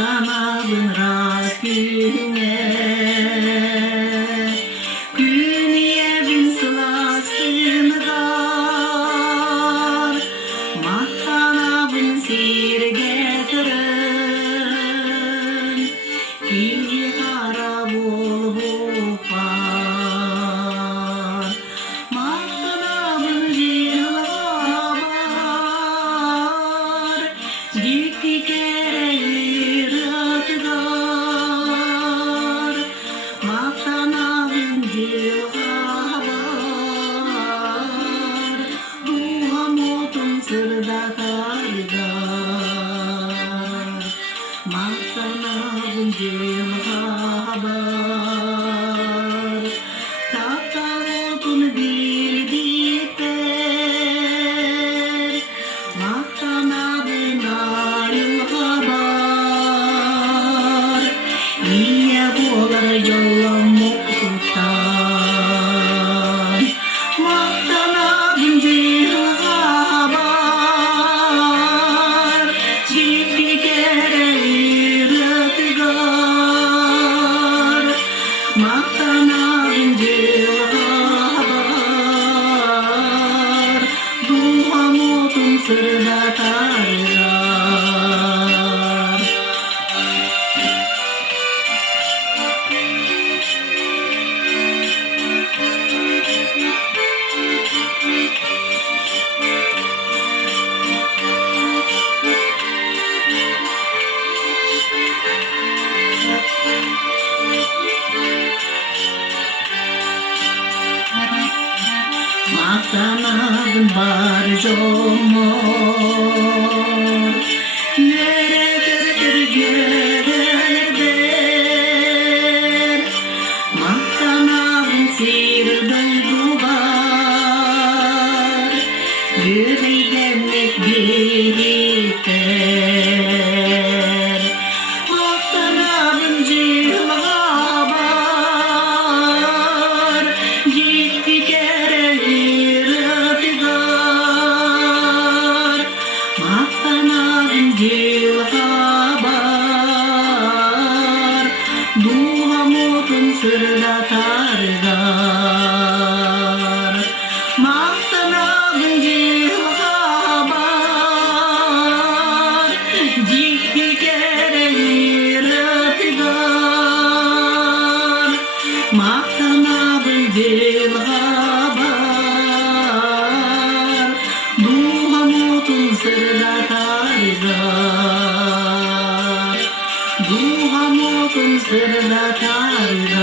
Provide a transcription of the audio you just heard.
Maqtanabın rastine Günye bin sılasını dar Maqtanabın sirgetirin Kini harap olup var Maqtanabın jilgabar Dikti kereğir atıgar Maqtanabın jilgabar Duhamotun sırda kargar Maqtanabın jilgabar Tatarotun bildikler Maqtanabın ayrılgabar İye bolar yollamok tutan Maqtanabın jilgabar Ciddi kereğir atıgar Maqtanabın jilgabar Duhamotun sırda targar Maqtanabın bar jomor Yüreğdir göğerder Maqtanabın sirgaydugar Yüreğlemek birlikler Maqtanabın jilgabar Ciddi kereğir atıgar Maqtanabın jilgabar Duhamotun sırda targar Maqtanabın jilgabar Ciddi kereğir atıgar Maqtanabın jilgabar Duhamotun sırda targar Duhamotun sırda targar